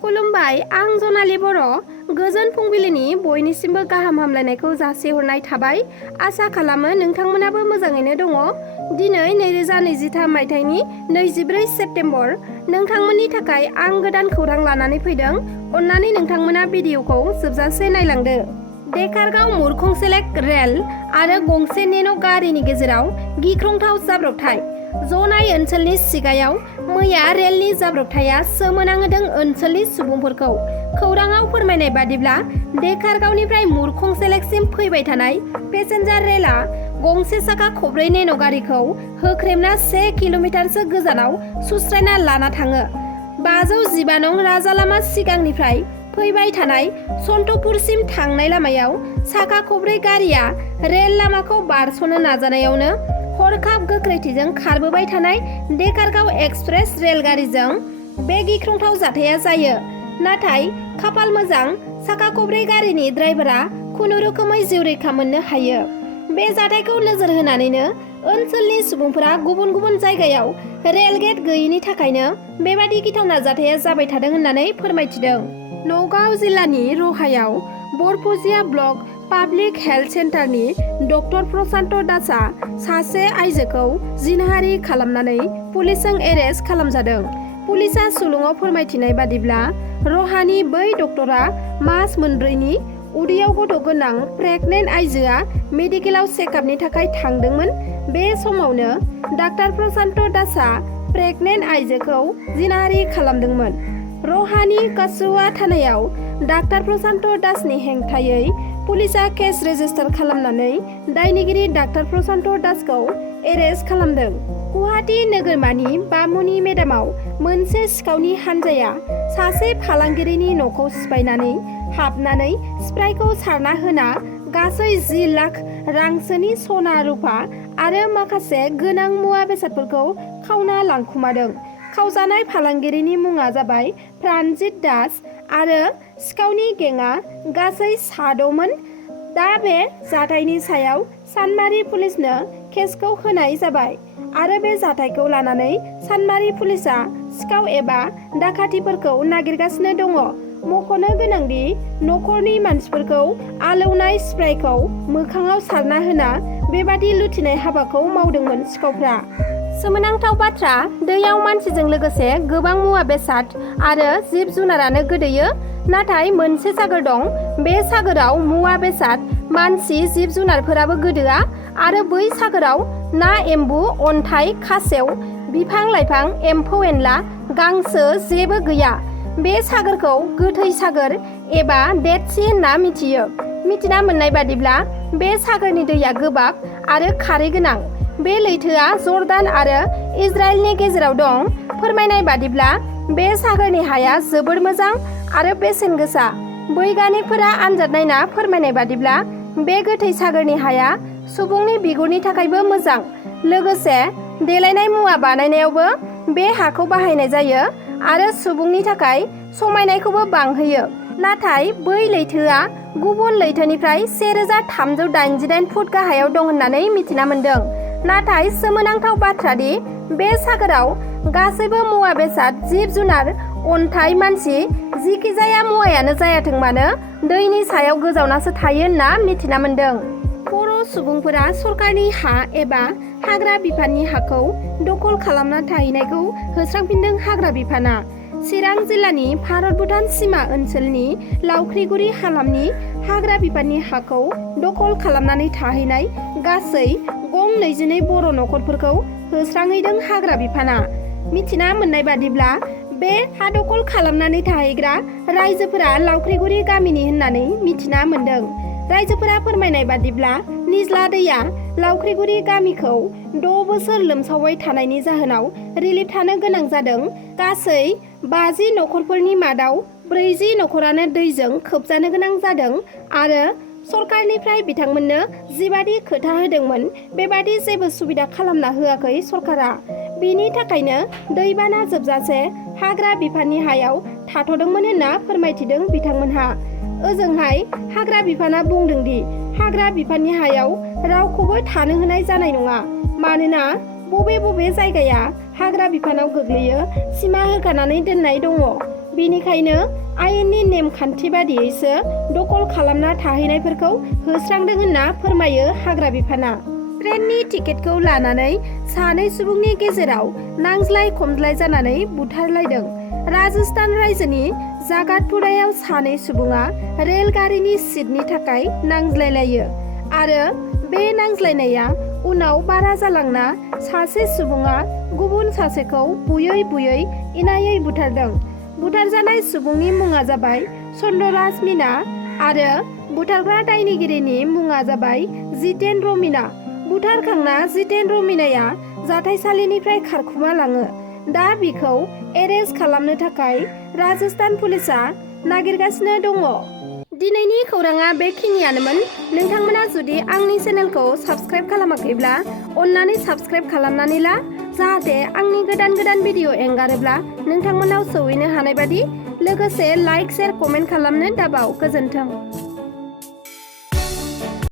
खुलुमबाय, आं जनालि बर'। गोजोन फुंबिलिनि बयनिसिमबो गाहाम हामलायनायखौ जासिहरनाय थाबाय। आसा खालामो नोंथांमोनाबो मोजाङैनो दङ। दिनै 2023 मायथाइनि 24 सेप्तेम्बर। नोंथांमोननि थाखाय आं गोदान खौरां लानानै फैदों। अन्नानै नोंथांमोना भिडिअखौ जोबजासे नायलांदो। देकारगांव मुरखंसेलेक रेल आरो गंसे नेन' गारिनि गेजेराव गिख्रंथाव जाब्रबथाय। जनाय ओनसोलनि सिगायाव मैया रेलनि जाब्रबथाया सोमोनांहोदों ओनसोलनि सुबुंफोरखौ। खौराङाव फोरमायनाय बादिब्ला देकारगांवनिफ्राय मुरखंसेलेकसिम फैबाय थानाय पेसेन्जार रेलआ गंसे साखा खब्रै नेन' गारिखौ होख्रेमना 1 किल'मिटारसो गोजानाव सुस्रायना लाना थाङो। 512 नं राजालामा सिगांनिफ्राय फैबाय थानाय सन्तपुरसिम थांनाय लामायाव साखा खब्रै गारिया रेल लामाखौ बारस'नो नाजानायावनो हरखाब गोख्रैथिजों खारबोबाय थानाय देकारगांव एक्सप्रेस रेलगारिजों बे गिख्रंथाव जाथाया जायो। नाथाय खाफाल मोजां, साखा खब्रै गारिनि ड्राइभारा खुनुरुखुमै जिउ रैखा मोननो हायो। बे जाथायखौ नोजोर होनानैनो ओनसोलनि सुबुंफोरा गुबुन गुबुन जायगायाव रेल गेट गैयैनि थाखायनो बेबादि गिथावना जाथाया जाबाय थादों होननानै फोरमायथिदों। नगाव जिल्लानि रहायाव बरफुजिया ब्लक पाब्लिक हेल्थ सेन्टारनि डक्टर प्रशान्त दासआ सासे आइजोखौ जिनाहारि खालामनानै पुलिसजों एरेस्ट खालामजादों। पुलिसआ सुलुङाव फोरमायथिनाय बादिब्ला रहानि बै डक्टरा मास मोनब्रैनि उदैयाव गथ' गोनां प्रेगनेन्ट आइजोआ मेडिकेलाव चेकआपनि थाखाय थांदोंमोन। बे समावनो डाक्टार प्रशान्त दासआ प्रेगनेन्ट आइजोखौ जिनाहारि खालामदोंमोन। रहानि कासुवा थानायाव डाक्टार प्रशान्त दासनि हेंथायै पुलिसआ केस रेजिस्टार खालामनानै दायनिगिरि डाक्टार प्रशान्त दासखौ एरेस्ट खालामदों। गुवाहाटी नोगोरमानि बामुनि मेदामाव मोनसे सिखावनि हानजाया सासे फालांगिरिनि न'खौ सिफायनानै हाबनानै स्प्राइखौ सारना होना गासै 10 लाख रांसोनि सना रुफा आरो माखासे गोनां मुवा बेसादफोरखौ खावना लांखुमादों। खावजानाय फालांगिरिनि मुङा जाबाय प्राणजित दास आरो सिखावनि गेंआ गासै 6 दा बे जाथायनि सायाव सानमारि पुलिसनो केसखौ होनाय जाबाय आरो बे जाथायखौ लानानै सानमारि पुलिसआ सिखाव एबा दाखाथिफोरखौ नागिरगासिनो दङ। मख'नो गोनांदि न'खरनि मानसिफोरखौ आलौनाय स्प्राइखौ मोखाङाव सारना होना बेबादि लुथिनाय हाबाखौ मावदोंमोन सिखावफ्रा। सोमोनांथाव बाथ्रा, दैयाव मानसिजों लोगोसे गोबां मुवा बेसाद आरो जिब जुनारानो गोदोयो। नाथाय मोनसे सागोर दं। बे सागोराव मुवा बेसाद, मानसि, जिब जुनारफोराबो गोदोआ आरो बै सागोराव ना, एम्बु, अन्थाइ, खासेव, बिफां लाइफां, एम्फौ एनला, गांसो जेबो गैया। बे सागोरखौ गोथै सागोर एबा डेड सी होनना मिथियो। मिथिना मोननाय बादिब्ला बे सागोरनि दैया गोबाब आरो खारै गोनां। बे लैथोआ जर्डान आरो इजराइलनि गेजेराव दं। फोरमायनाय बादिब्ला बे सागोरनि हाया जोबोर मोजां आरो बेसेन गोसा। बैगानिकफोरा आनजाद नायना फोरमायनाय बादिब्ला बे गोथै सागोरनि हाया सुबुंनि बिगुरनि थाखायबो मोजां। लोगोसे देलायनाय मुवा बानायनायावबो बे हाखौ बाहायनाय जायो आरो सुबुंनि थाखाय समायनायखौबो बांहोयो। नाथाय बै लैथोआ गुबुन लैथोनिफ्राय 1388 फुट गाहायाव दं होननानै मिथिना मोन्दों। नाथाय सोमोनांथाव बाथ्रा दि बे सागोराव गासैबो मुवा बेसाद, जिब जुनार, अन्थाइ, मानसि, जिखिजाया मुवायानो जायाथों मानो दैनि सायाव गोजावनासो थायो होनना मिथिना मोन्दों। बर' सुबुंफोरा सरकारनि हा एबा हाग्रा बिफाननि हाखौ दखल खालामना थाहैनायखौ होस्रांफिनदों हाग्रा बिफाना। चिरां जिल्लानि भारत-भुटान सिमा ओनसोलनि लावख्रिगुरि हालामनि हाग्रा बिफाननि हाखौ दखल खालामनानै थाहैनाय गासै गं 22 बर' न'खरफोरखौ होस्रांहैदों हाग्रा बिफाना। मिथिना मोननाय बादिब्ला बे हा दखल खालामनानै थाहैग्रा रायजोफोरा लावख्रिगुरि गामिनि होननानै मिथिना मोन्दों। रायजोफोरा फोरमायनाय बादिब्ला निज्ला दैया लावख्रिगुरि गामिखौ 6 बोसोर लोमसावबाय थानायनि जाहोनाव रिलिफ थानो गोनां जादों। गासै 50 न'खरफोरनि मादाव 40 न'खरानो दैजों खोबजानो गोनां जादों आरो सरकारनिफ्राय बिथांमोननो जिबादि खोथा होदोंमोन बेबादि जेबो सुबिदा खालामना होआखै सरकारा। बिनि थाखायनो दैबाना जोबजासे हाग्रा बिफाननि हायाव थाथ'दोंमोन होनना फोरमायथिदों बिथांमोनहा। ओजोंहाय हाग्रा बिफाना बुंदोंदि हाग्रा बिफाननि हायाव रावखौबो थानो होनाय जानाय नङा। मानोना बबे बबे जायगाया हाग्रा बिफानाव गोग्लैयो सिमा होखानानै दोननाय दङ। बिनिखायनो आयेननि नेमखान्थि बादियैसो दखल खालामना थाहैनायफोरखौ होस्रांदों होनना फोरमायो हाग्रा बिफाना। ट्रेननि टिकेटखौ लानानै सानै सुबुंनि गेजेराव नांज्लाय खमज्लाय जानानै बुथारलायदों। राजस्थान रायजोनि जागातपुरायाव सानै सुबुङा रेलगारिनि सिटनि थाखाय नांज्लायलायो आरो बे नांज्लायनाया उनाव बारा जालांना सासे सुबुङा गुबुन सासेखौ बुयै बुयै इनायै बुथारदों। बुथारजानाय सुबुंनि मुङा जाबाय चन्द्रराज मीना आरो बुथारग्रा दायनिगिरिनि मुङा जाबाय जितेन्द्र मीना। बुथारखांना जितेन्द्र मीनाया जाथायसालिनिफ्राय खारखुमा लाङो। दा बिखौ एरेस्ट खालामनो थाखाय राजस्थान पुलिसा नागिरगासिनो दङ। दिनैनि खौराङा बेखिनियानोमोन। नोंथांमोना जुदि आंनि चेनेलखौ साबस्क्राइब खालामाखैब्ला अन्नानै साबस्क्राइब खालामनानै ला, जाहाथे आंनि गोदान गोदान भिडिअ एंगारोब्ला नोंथांमोनाव सौहैनो हानाय बादि। लोगोसे लाइक, शेयार, कमेन्ट खालामनो दाबाव। गोजोन्थों।